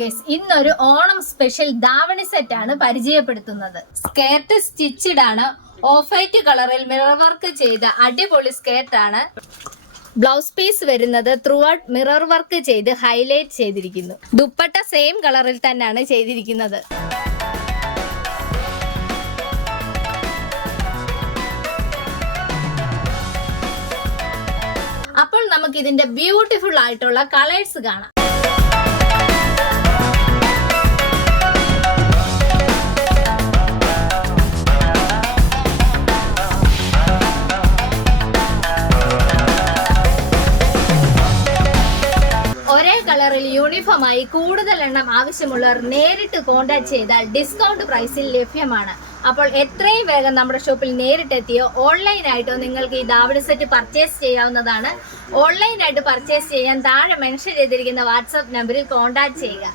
Guys, ഇന്നൊരു Onam special davani set ആണ് പരിചയപ്പെടുത്തുന്നത്. സ്കേർട്ട് സ്റ്റിച്ചഡ് ആണ്. ഓഫ് വൈറ്റ് കളറിൽ മിറർ വർക്ക് ചെയ്ത അടിപൊളി സ്കേർട്ട് ആണ്. ബ്ലൗസ് പീസ് വരുന്നത് ത്രൂ ഔട്ട് മിറർ വർക്ക് ചെയ്ത് ഹൈലൈറ്റ് ചെയ്തിരിക്കുന്നു. ദുപ്പട്ട സെയിം കളറിൽ തന്നെയാണ് ചെയ്തിരിക്കുന്നത്. അപ്പോൾ നമുക്ക് ഇതിന്റെ ബ്യൂട്ടിഫുൾ ആയിട്ടുള്ള കളേഴ്സ് കാണാം. ഒരേ കളറിൽ യൂണിഫോം ആയി കൂടുതൽ എണ്ണം ആവശ്യമുള്ളവർ നേരിട്ട് കോൺടാക്ട് ചെയ്താൽ ഡിസ്കൗണ്ട് പ്രൈസിൽ ലഭ്യമാണ്. അപ്പോൾ എത്രയും വേഗം നമ്മുടെ ഷോപ്പിൽ നേരിട്ടെത്തിയോ ഓൺലൈനായിട്ടോ നിങ്ങൾക്ക് ഈ ദാവണി സെറ്റ് പർച്ചേസ് ചെയ്യാവുന്നതാണ്. ഓൺലൈനായിട്ട് പർച്ചേസ് ചെയ്യാൻ താഴെ മെൻഷൻ ചെയ്തിരിക്കുന്ന വാട്സാപ്പ് നമ്പറിൽ കോൺടാക്ട് ചെയ്യുക.